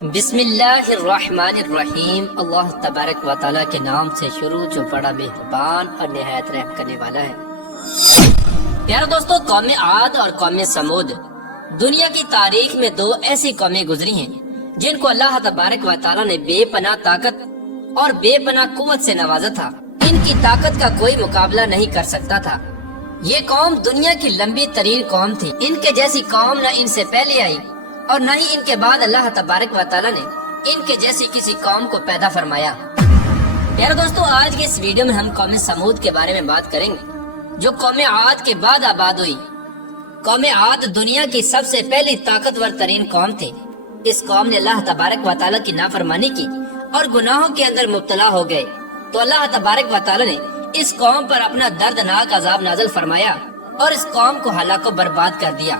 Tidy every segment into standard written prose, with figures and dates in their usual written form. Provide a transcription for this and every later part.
بسم اللہ الرحمن الرحیم۔ اللہ تبارک و تعالیٰ کے نام سے شروع جو بڑا مہربان اور نہایت رحم کرنے والا ہے۔ پیارے دوستو، قوم عاد اور قوم سمود دنیا کی تاریخ میں دو ایسی قومیں گزری ہیں جن کو اللہ تبارک و تعالیٰ نے بے پناہ طاقت اور بے پناہ قوت سے نوازا تھا۔ ان کی طاقت کا کوئی مقابلہ نہیں کر سکتا تھا۔ یہ قوم دنیا کی لمبی ترین قوم تھی۔ ان کے جیسی قوم نہ ان سے پہلے آئی اور نہ ہی ان کے بعد اللہ تبارک و تعالیٰ نے ان کے جیسی کسی قوم کو پیدا فرمایا۔ پیارے دوستو، آج کے اس ویڈیو میں ہم قوم سمود کے بارے میں بات کریں گے جو قوم عاد کے بعد آباد ہوئی۔ قوم عاد دنیا کی سب سے پہلی طاقتور ترین قوم تھی۔ اس قوم نے اللہ تبارک و تعالیٰ کی نافرمانی کی اور گناہوں کے اندر مبتلا ہو گئے، تو اللہ تبارک و تعالیٰ نے اس قوم پر اپنا دردناک عذاب نازل فرمایا اور اس قوم کو ہلاک و برباد کر دیا۔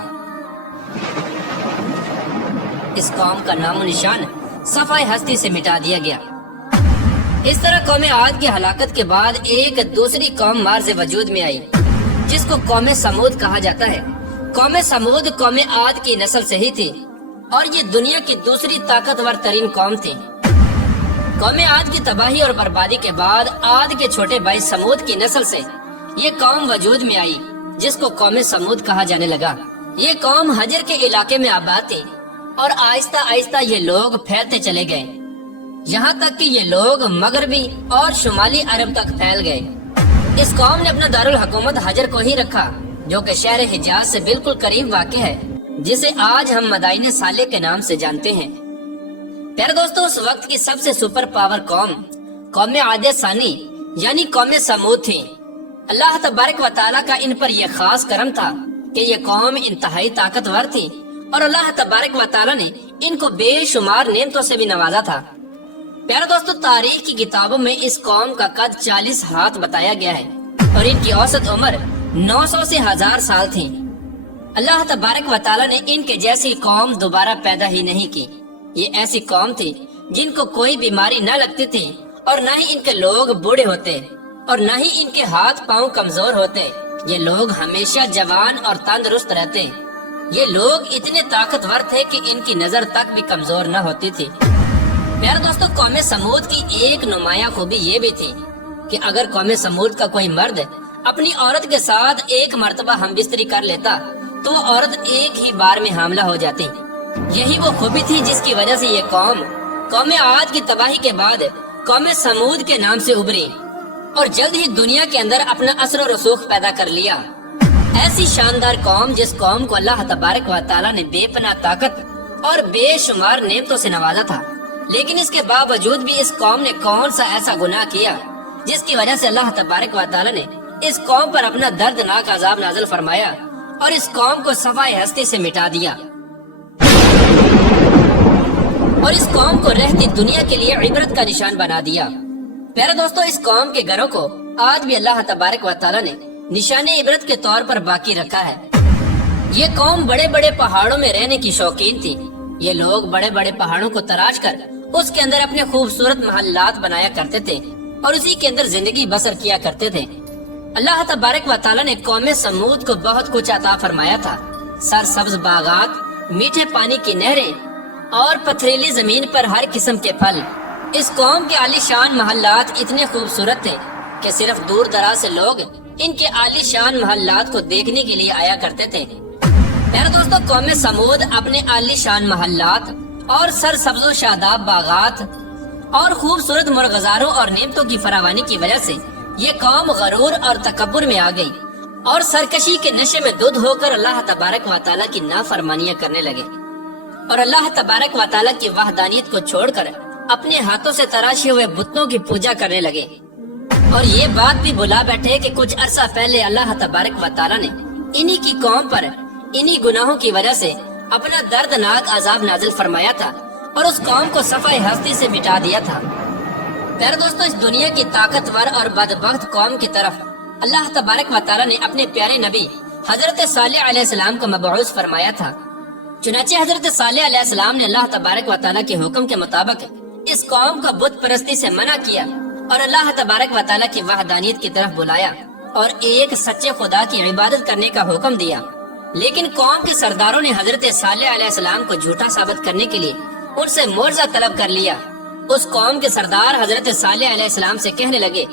اس قوم کا نام و نشان صفحہ ہستی سے مٹا دیا گیا۔ اس طرح قوم عاد کی ہلاکت کے بعد ایک دوسری قوم مارز وجود میں آئی جس کو قوم سمود کہا جاتا ہے۔ قوم سمود قوم عاد کی نسل سے ہی تھی اور یہ دنیا کی دوسری طاقتور ترین قوم تھی۔ قوم عاد کی تباہی اور بربادی کے بعد عاد کے چھوٹے بھائی سمود کی نسل سے یہ قوم وجود میں آئی جس کو قوم سمود کہا جانے لگا۔ یہ قوم حجر کے علاقے میں آباد تھی اور آہستہ آہستہ یہ لوگ پھیلتے چلے گئے، یہاں تک کہ یہ لوگ مغربی اور شمالی عرب تک پھیل گئے۔ اس قوم نے اپنا دارالحکومت حجر کو ہی رکھا جو کہ شہر حجاز سے بالکل قریب واقع ہے، جسے آج ہم مدائن صالح کے نام سے جانتے ہیں۔ پیارے دوستو، اس وقت کی سب سے سپر پاور قوم عاد ثانی یعنی قوم سمود تھی۔ اللہ تبارک و تعالیٰ کا ان پر یہ خاص کرم تھا کہ یہ قوم انتہائی طاقتور تھی اور اللہ تبارک و تعالیٰ نے ان کو بے شمار نعمتوں سے بھی نوازا تھا۔ پیارے دوستو، تاریخ کی کتابوں میں اس قوم کا قد 40 ہاتھ بتایا گیا ہے اور ان کی اوسط عمر 900 سے 1000 سال تھی۔ اللہ تبارک و تعالیٰ نے ان کے جیسی قوم دوبارہ پیدا ہی نہیں کی۔ یہ ایسی قوم تھی جن کو کوئی بیماری نہ لگتی تھی اور نہ ہی ان کے لوگ بوڑھے ہوتے اور نہ ہی ان کے ہاتھ پاؤں کمزور ہوتے۔ یہ لوگ ہمیشہ جوان اور تندرست رہتے۔ یہ لوگ اتنے طاقتور تھے کہ ان کی نظر تک بھی کمزور نہ ہوتی تھی۔ پیارے دوستو، قوم سمود کی ایک نمایاں خوبی یہ بھی تھی کہ اگر قوم سمود کا کوئی مرد اپنی عورت کے ساتھ ایک مرتبہ ہم بستری کر لیتا تو وہ عورت ایک ہی بار میں حاملہ ہو جاتی۔ یہی وہ خوبی تھی جس کی وجہ سے یہ قوم عاد کی تباہی کے بعد قوم سمود کے نام سے ابھری اور جلد ہی دنیا کے اندر اپنا اثر و رسوخ پیدا کر لیا۔ ایسی شاندار قوم جس قوم کو اللہ تبارک و تعالیٰ نے بے پناہ طاقت اور بے شمار نعمتوں سے نوازا تھا، لیکن اس کے باوجود بھی اس قوم نے کون سا ایسا گناہ کیا جس کی وجہ سے اللہ تبارک و تعالیٰ نے اس قوم پر اپنا دردناک عذاب نازل فرمایا اور اس قوم کو صفحہ ہستی سے مٹا دیا اور اس قوم کو رہتی دنیا کے لیے عبرت کا نشان بنا دیا۔ پیارے دوستو، اس قوم کے گھروں کو آج بھی اللہ تبارک و تعالیٰ نے نشان عبرت کے طور پر باقی رکھا ہے۔ یہ قوم بڑے بڑے پہاڑوں میں رہنے کی شوقین تھی۔ یہ لوگ بڑے بڑے پہاڑوں کو تراش کر اس کے اندر اپنے خوبصورت محلات بنایا کرتے تھے اور اسی کے اندر زندگی بسر کیا کرتے تھے۔ اللہ تبارک و تعالیٰ نے قوم سمود کو بہت کچھ عطا فرمایا تھا۔ سرسبز باغات، میٹھے پانی کی نہریں اور پتھریلی زمین پر ہر قسم کے پھل۔ اس قوم کے عالی شان محلات اتنے خوبصورت تھے کہ صرف دور دراز سے لوگ ان کے عالی شان محلات کو دیکھنے کے لیے آیا کرتے تھے۔ پیارے دوستو، قوم سمود اپنے عالی شان محلات اور سرسبز و شاداب باغات اور خوبصورت مرغزاروں اور نعمتوں کی فراوانی کی وجہ سے یہ قوم غرور اور تکبر میں آ گئی اور سرکشی کے نشے میں دھت ہو کر اللہ تبارک و تعالیٰ کی نافرمانیاں کرنے لگے اور اللہ تبارک و تعالیٰ کی وحدانیت کو چھوڑ کر اپنے ہاتھوں سے تراشے ہوئے بتوں کی پوجا کرنے لگے اور یہ بات بھی بھلا بیٹھے کہ کچھ عرصہ پہلے اللہ تبارک و تعالیٰ نے انہی کی قوم پر انہی گناہوں کی وجہ سے اپنا دردناک عذاب نازل فرمایا تھا اور اس قوم کو صفحہ ہستی سے مٹا دیا تھا۔ پیارے دوستو، اس دنیا کی طاقتور اور بدبخت قوم کی طرف اللہ تبارک و تعالیٰ نے اپنے پیارے نبی حضرت صالح علیہ السلام کو مبعوث فرمایا تھا۔ چنانچہ حضرت صالح علیہ السلام نے اللہ تبارک و تعالیٰ کے حکم کے مطابق اس قوم کا بت پرستی سے منع کیا اور اللہ تبارک و تعالیٰ کی وحدانیت کی طرف بلایا اور ایک سچے خدا کی عبادت کرنے کا حکم دیا۔ لیکن قوم کے سرداروں نے حضرت صالح علیہ السلام کو جھوٹا ثابت کرنے کے لیے ان سے معجزہ طلب کر لیا۔ اس قوم کے سردار حضرت صالح علیہ السلام سے کہنے لگے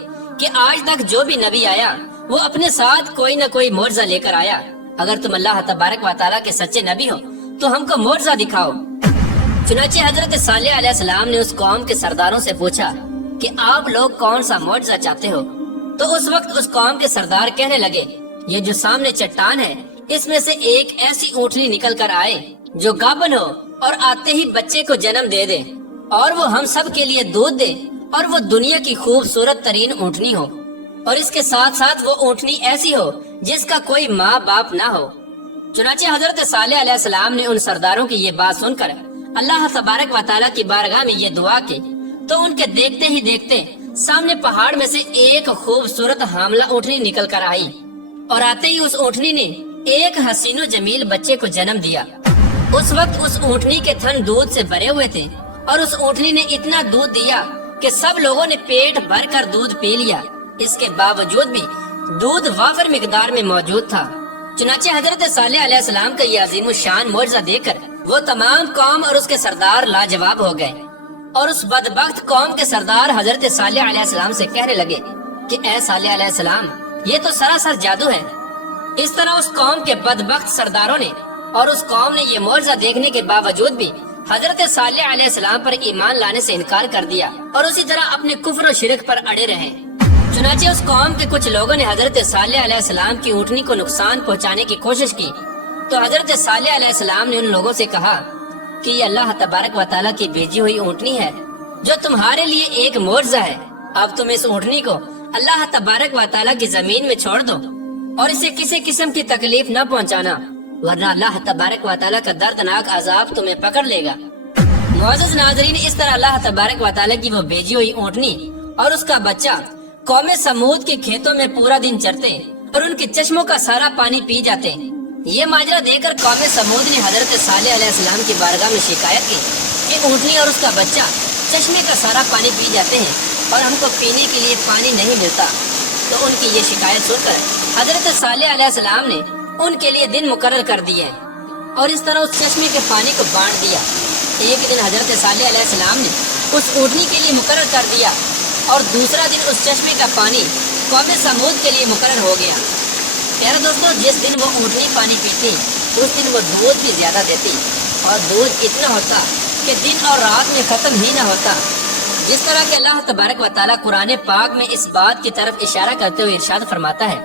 کہ آج تک جو بھی نبی آیا وہ اپنے ساتھ کوئی نہ کوئی معجزہ لے کر آیا، اگر تم اللہ تبارک و تعالیٰ کے سچے نبی ہو تو ہم کو معجزہ دکھاؤ۔ چنانچہ حضرت صالح علیہ السلام نے اس قوم کے سرداروں سے پوچھا کہ آپ لوگ کون سا معجزہ چاہتے ہو؟ تو اس وقت اس قوم کے سردار کہنے لگے یہ جو سامنے چٹان ہے اس میں سے ایک ایسی اونٹنی نکل کر آئے جو گابن ہو اور آتے ہی بچے کو جنم دے دے، اور وہ ہم سب کے لیے دودھ دے، اور وہ دنیا کی خوبصورت ترین اونٹنی ہو، اور اس کے ساتھ ساتھ وہ اونٹنی ایسی ہو جس کا کوئی ماں باپ نہ ہو۔ چنانچہ حضرت صالح علیہ السلام نے ان سرداروں کی یہ بات سن کر اللہ تبارک و تعالیٰ کی بارگاہ میں یہ دعا کی، تو ان کے دیکھتے ہی دیکھتے سامنے پہاڑ میں سے ایک خوبصورت حاملہ اونٹنی نکل کر آئی، اور آتے ہی اس اونٹنی نے ایک حسین و جمیل بچے کو جنم دیا۔ اس وقت اس اونٹنی کے تھن دودھ سے بھرے ہوئے تھے، اور اس اونٹنی نے اتنا دودھ دیا کہ سب لوگوں نے پیٹ بھر کر دودھ پی لیا۔ اس کے باوجود بھی دودھ وافر مقدار میں موجود تھا۔ چنانچہ حضرت صالح علیہ السلام کا یہ عظیم الشان معجزہ دیکھ کر وہ تمام قوم اور اس کے سردار لاجواب ہو گئے، اور اس بدبخت قوم کے سردار حضرت صالح علیہ السلام سے کہنے لگے کہ اے صالح علیہ السلام، یہ تو سراسر جادو ہے۔ اس طرح اس قوم کے بدبخت سرداروں نے اور اس قوم نے یہ معجزہ دیکھنے کے باوجود بھی حضرت صالح علیہ السلام پر ایمان لانے سے انکار کر دیا، اور اسی طرح اپنے کفر و شرک پر اڑے رہے۔ چنانچہ اس قوم کے کچھ لوگوں نے حضرت صالح علیہ السلام کی اونٹنی کو نقصان پہنچانے کی کوشش کی، تو حضرت صالح علیہ السلام نے ان لوگوں سے کہا کہ یہ اللہ تبارک و تعالیٰ کی بھیجی ہوئی اونٹنی ہے جو تمہارے لیے ایک معجزہ ہے۔ اب تم اس اونٹنی کو اللہ تبارک و تعالیٰ کی زمین میں چھوڑ دو، اور اسے کسی قسم کی تکلیف نہ پہنچانا، ورنہ اللہ تبارک و تعالیٰ کا دردناک عذاب تمہیں پکڑ لے گا۔ معزز ناظرین، اس طرح اللہ تبارک و تعالیٰ کی وہ بھیجی ہوئی اونٹنی اور اس کا بچہ قوم سمود کے کھیتوں میں پورا دن چرتے اور ان کے چشموں کا سارا پانی پی جاتے۔ یہ ماجرا دیکھ کر قوم سمود نے حضرت صالح علیہ السلام کی بارگاہ میں شکایت کی کہ اونٹنی اور اس کا بچہ چشمے کا سارا پانی پی جاتے ہیں اور ہم کو پینے کے لیے پانی نہیں ملتا۔ تو ان کی یہ شکایت سن کر حضرت صالح علیہ السلام نے ان کے لیے دن مقرر کر دیے، اور اس طرح اس چشمے کے پانی کو بانٹ دیا۔ ایک دن حضرت صالح علیہ السلام نے اس اونٹنی کے لیے مقرر کر دیا، اور دوسرا دن اس چشمے کا پانی قوم سمود کے لیے مقرر ہو گیا۔ پیارے دوستو، جس دن وہ اونٹنی پانی پیتی اس دن وہ دودھ بھی زیادہ دیتی، اور دودھ اتنا ہوتا کہ دن اور رات میں ختم ہی نہ ہوتا۔ جس طرح کہ اللہ تبارک و تعالیٰ قرآن پاک میں اس بات کی طرف اشارہ کرتے ہوئے ارشاد فرماتا ہے،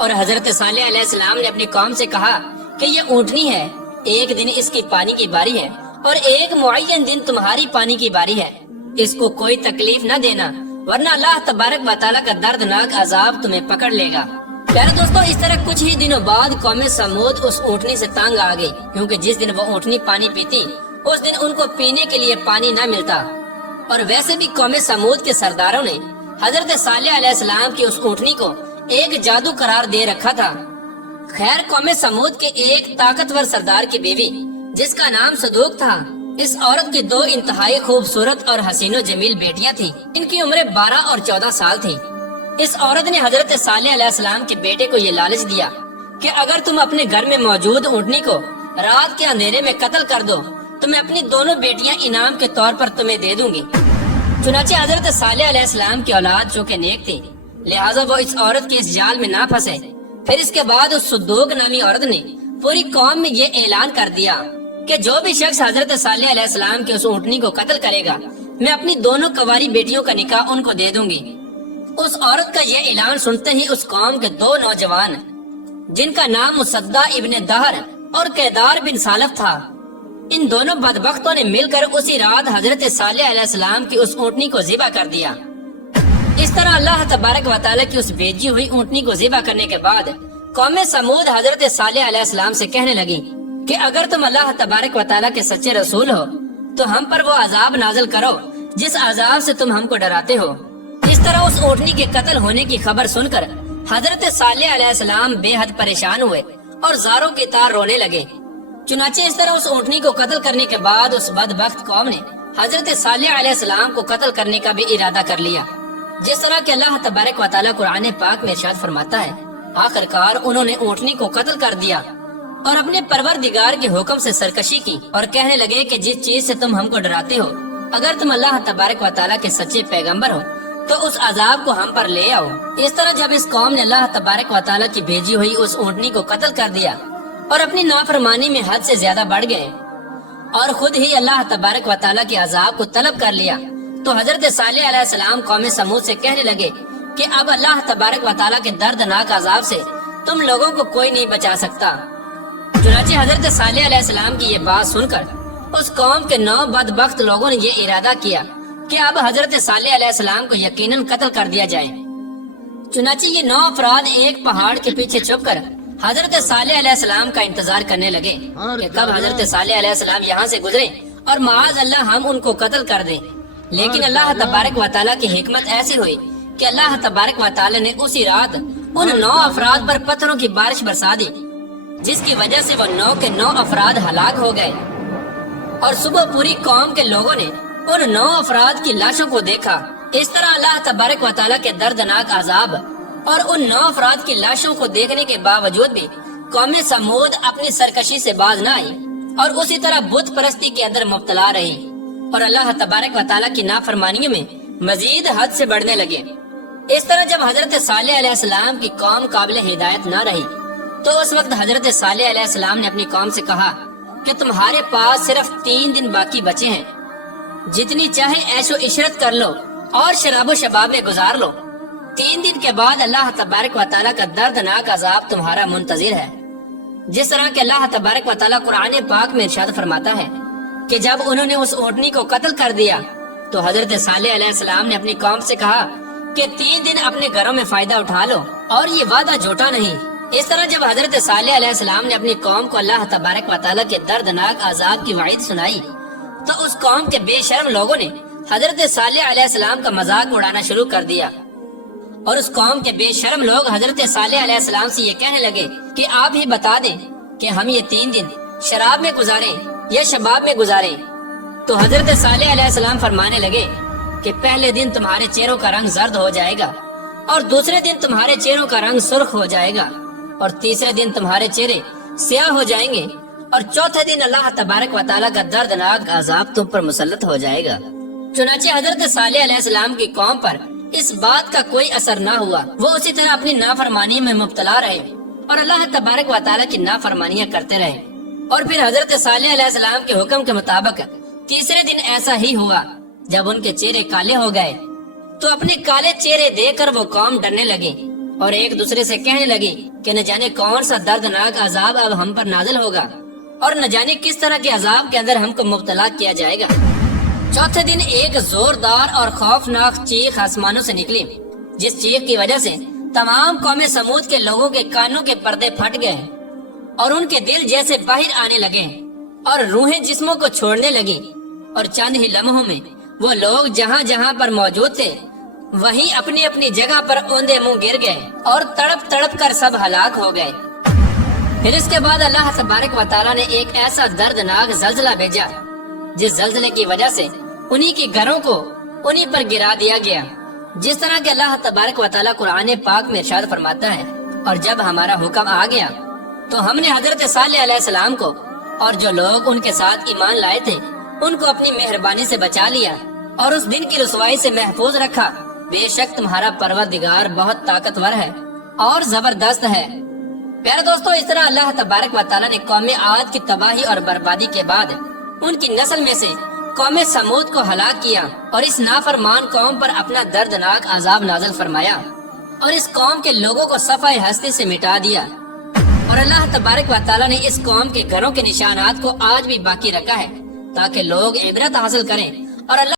اور حضرت صالح علیہ السلام نے اپنی قوم سے کہا کہ یہ اونٹنی ہے، ایک دن اس کی پانی کی باری ہے اور ایک معین دن تمہاری پانی کی باری ہے، اس کو کوئی تکلیف نہ دینا، ورنہ اللہ تبارک و تعالیٰ کا دردناک عذاب تمہیں پکڑ لے گا۔ پیارے دوستو، اس طرح کچھ ہی دنوں بعد قوم سمود اس اونٹنی سے تنگ آ گئی، کیونکہ جس دن وہ اونٹنی پانی پیتی اس دن ان کو پینے کے لیے پانی نہ ملتا، اور ویسے بھی قوم سمود کے سرداروں نے حضرت صالح علیہ السلام کی اس اونٹنی کو ایک جادو قرار دے رکھا تھا۔ خیر، قوم سمود کے ایک طاقتور سردار کی بیوی جس کا نام صدوق تھا، اس عورت کی 2 انتہائی خوبصورت اور حسین و جمیل بیٹیاں تھیں، ان کی عمریں 12 اور 14 سال تھی۔ اس عورت نے حضرت صالح علیہ السلام کے بیٹے کو یہ لالچ دیا کہ اگر تم اپنے گھر میں موجود اونٹنی کو رات کے اندھیرے میں قتل کر دو تو میں اپنی دونوں بیٹیاں انعام کے طور پر تمہیں دے دوں گی۔ چنانچہ حضرت صالح علیہ السلام کی اولاد چونکہ نیک تھی، لہٰذا وہ اس عورت کے اس جال میں نہ پھنسے۔ پھر اس کے بعد اس صدوق نامی عورت نے پوری قوم میں یہ اعلان کر دیا کہ جو بھی شخص حضرت صالح علیہ السلام کے اس اونٹنی کو قتل کرے گا، میں اپنی دونوں کنواری بیٹیوں کا نکاح ان کو دے دوں گی۔ اس عورت کا یہ اعلان سنتے ہی اس قوم کے 2 نوجوان جن کا نام مصدع ابن دہر اور کیدار بن سالف تھا، ان دونوں بدبختوں نے مل کر اسی رات حضرت صالح علیہ السلام کی اس اونٹنی کو ذبح کر دیا۔ اس طرح اللہ تبارک و تعالیٰ کی اس بھیجی ہوئی اونٹنی کو ذبح کرنے کے بعد قوم سمود حضرت صالح علیہ السلام سے کہنے لگی کہ اگر تم اللہ تبارک و تعالیٰ کے سچے رسول ہو تو ہم پر وہ عذاب نازل کرو جس عذاب سے تم ہم کو ڈراتے ہو۔ اس طرح اس اونٹنی کے قتل ہونے کی خبر سن کر حضرت صالح علیہ السلام بے حد پریشان ہوئے اور زاروں کی طرح رونے لگے۔ چنانچہ اس طرح اس اونٹنی کو قتل کرنے کے بعد اس بدبخت قوم نے حضرت صالح علیہ السلام کو قتل کرنے کا بھی ارادہ کر لیا، جس طرح کہ اللہ تبارک و تعالیٰ قرآن پاک میں ارشاد فرماتا ہے، آخر کار انہوں نے اونٹنی کو قتل کر دیا۔ اور اپنے پروردگار کے حکم سے سرکشی کی اور کہنے لگے کہ جس چیز سے تم ہم کو ڈراتے ہو، اگر تم اللہ تبارک و تعالیٰ کے سچے پیغمبر ہو تو اس عذاب کو ہم پر لے آؤ۔ اس طرح جب اس قوم نے اللہ تبارک و تعالیٰ کی بھیجی ہوئی اس اونٹنی کو قتل کر دیا اور اپنی نافرمانی میں حد سے زیادہ بڑھ گئے اور خود ہی اللہ تبارک و تعالیٰ کے عذاب کو طلب کر لیا، تو حضرت صالح علیہ السلام قوم سمود سے کہنے لگے کہ اب اللہ تبارک و تعالیٰ کے دردناک عذاب سے تم لوگوں کو کوئی نہیں بچا سکتا۔ چنانچہ حضرت صالح علیہ السلام کی یہ بات سن کر اس قوم کے 9 بدبخت لوگوں نے یہ ارادہ کیا کہ اب حضرت صالح علیہ السلام کو یقیناً قتل کر دیا جائے۔ چنانچہ یہ 9 افراد ایک پہاڑ کے پیچھے چھپ کر حضرت صالح علیہ السلام کا انتظار کرنے لگے کہ کب حضرت صالح علیہ السلام یہاں سے گزرے اور معاذ اللہ ہم ان کو قتل کر دیں۔ لیکن اللہ تبارک و تعالیٰ کی حکمت ایسی ہوئی کہ اللہ تبارک و تعالیٰ نے اسی رات ان 9 افراد پر پتھروں کی بارش برسا دی، جس کی وجہ سے وہ 9 کے 9 افراد ہلاک ہو گئے۔ اور صبح پوری قوم کے لوگوں نے ان 9 افراد کی لاشوں کو دیکھا۔ اس طرح اللہ تبارک و تعالیٰ کے دردناک عذاب اور ان 9 افراد کی لاشوں کو دیکھنے کے باوجود بھی قوم سمود اپنی سرکشی سے باز نہ آئی اور اسی طرح بت پرستی کے اندر مبتلا رہی اور اللہ تبارک و تعالیٰ کی نافرمانیوں میں مزید حد سے بڑھنے لگے۔ اس طرح جب حضرت صالح علیہ السلام کی قوم قابل ہدایت نہ رہی تو اس وقت حضرت صالح علیہ السلام نے اپنی قوم سے کہا کہ تمہارے پاس صرف 3 دن باقی بچے ہیں، جتنی چاہے عیش و عشرت کر لو اور شراب و شباب میں گزار لو۔ 3 دن کے بعد اللہ تبارک و تعالیٰ کا دردناک عذاب تمہارا منتظر ہے۔ جس طرح کہ اللہ تبارک و تعالیٰ قرآن پاک میں ارشاد فرماتا ہے کہ جب انہوں نے اس اونٹنی کو قتل کر دیا تو حضرت صالح علیہ السلام نے اپنی قوم سے کہا کہ 3 دن اپنے گھروں میں فائدہ اٹھا لو اور یہ وعدہ جھوٹا نہیں۔ اس طرح جب حضرت صالح علیہ السلام نے اپنی قوم کو اللہ تبارک و تعالیٰ کے دردناک عذاب کی وعید سنائی تو اس قوم کے بے شرم لوگوں نے حضرت صالح علیہ السلام کا مذاق اڑانا شروع کر دیا اور اس قوم کے بے شرم لوگ حضرت صالح علیہ السلام سے یہ کہنے لگے کہ آپ ہی بتا دیں کہ ہم یہ 3 دن شراب میں گزاریں یا شباب میں گزاریں۔ تو حضرت صالح علیہ السلام فرمانے لگے کہ پہلے دن تمہارے چہروں کا رنگ زرد ہو جائے گا اور دوسرے دن تمہارے چہروں کا رنگ سرخ ہو جائے گا اور تیسرے دن تمہارے چہرے سیاہ ہو جائیں گے اور چوتھے دن اللہ تبارک و تعالیٰ کا دردناک عذاب تم پر مسلط ہو جائے گا۔ چنانچہ حضرت صالح علیہ السلام کی قوم پر اس بات کا کوئی اثر نہ ہوا، وہ اسی طرح اپنی نافرمانی میں مبتلا رہے اور اللہ تبارک و تعالیٰ کی نافرمانیاں کرتے رہے۔ اور پھر حضرت صالح علیہ السلام کے حکم کے مطابق تیسرے دن ایسا ہی ہوا، جب ان کے چہرے کالے ہو گئے تو اپنے کالے چہرے دیکھ کر وہ قوم ڈرنے لگی اور ایک دوسرے سے کہنے لگی کہ نہ جانے کون سا دردناک عذاب اب ہم پر نازل ہوگا اور نہ جانے کس طرح کے عذاب کے اندر ہم کو مبتلا کیا جائے گا۔ چوتھے دن ایک زوردار اور خوفناک چیخ آسمانوں سے نکلی، جس چیخ کی وجہ سے تمام قوم سمود کے لوگوں کے کانوں کے پردے پھٹ گئے اور ان کے دل جیسے باہر آنے لگے اور روحیں جسموں کو چھوڑنے لگی اور چند ہی لمحوں میں وہ لوگ جہاں جہاں پر موجود تھے وہیں اپنی اپنی جگہ پر اوندے منہ گر گئے اور تڑپ تڑپ کر سب ہلاک ہو گئے۔ پھر اس کے بعد اللہ تبارک و تعالیٰ نے ایک ایسا دردناک زلزلہ بھیجا جس زلزلے کی وجہ سے انہی کے گھروں کو انہی پر گرا دیا گیا، جس طرح کہ اللہ تبارک و تعالیٰ قرآن پاک میں ارشاد فرماتا ہے، اور جب ہمارا حکم آ گیا تو ہم نے حضرت صالح علیہ السلام کو اور جو لوگ ان کے ساتھ ایمان لائے تھے ان کو اپنی مہربانی سے بچا لیا اور اس دن کی رسوائی سے محفوظ رکھا۔ بے شک تمہارا پروردگار بہت طاقتور ہے اور زبردست ہے۔ پیارے دوستو، اس طرح اللہ تبارک و تعالیٰ نے قوم عاد کی تباہی اور بربادی کے بعد ان کی نسل میں سے قوم سمود کو ہلاک کیا اور اس نافرمان قوم پر اپنا دردناک عذاب نازل فرمایا اور اس قوم کے لوگوں کو صفحہ ہستی سے مٹا دیا۔ اور اللہ تبارک و تعالیٰ نے اس قوم کے گھروں کے نشانات کو آج بھی باقی رکھا ہے تاکہ لوگ عبرت حاصل کریں اور اللہ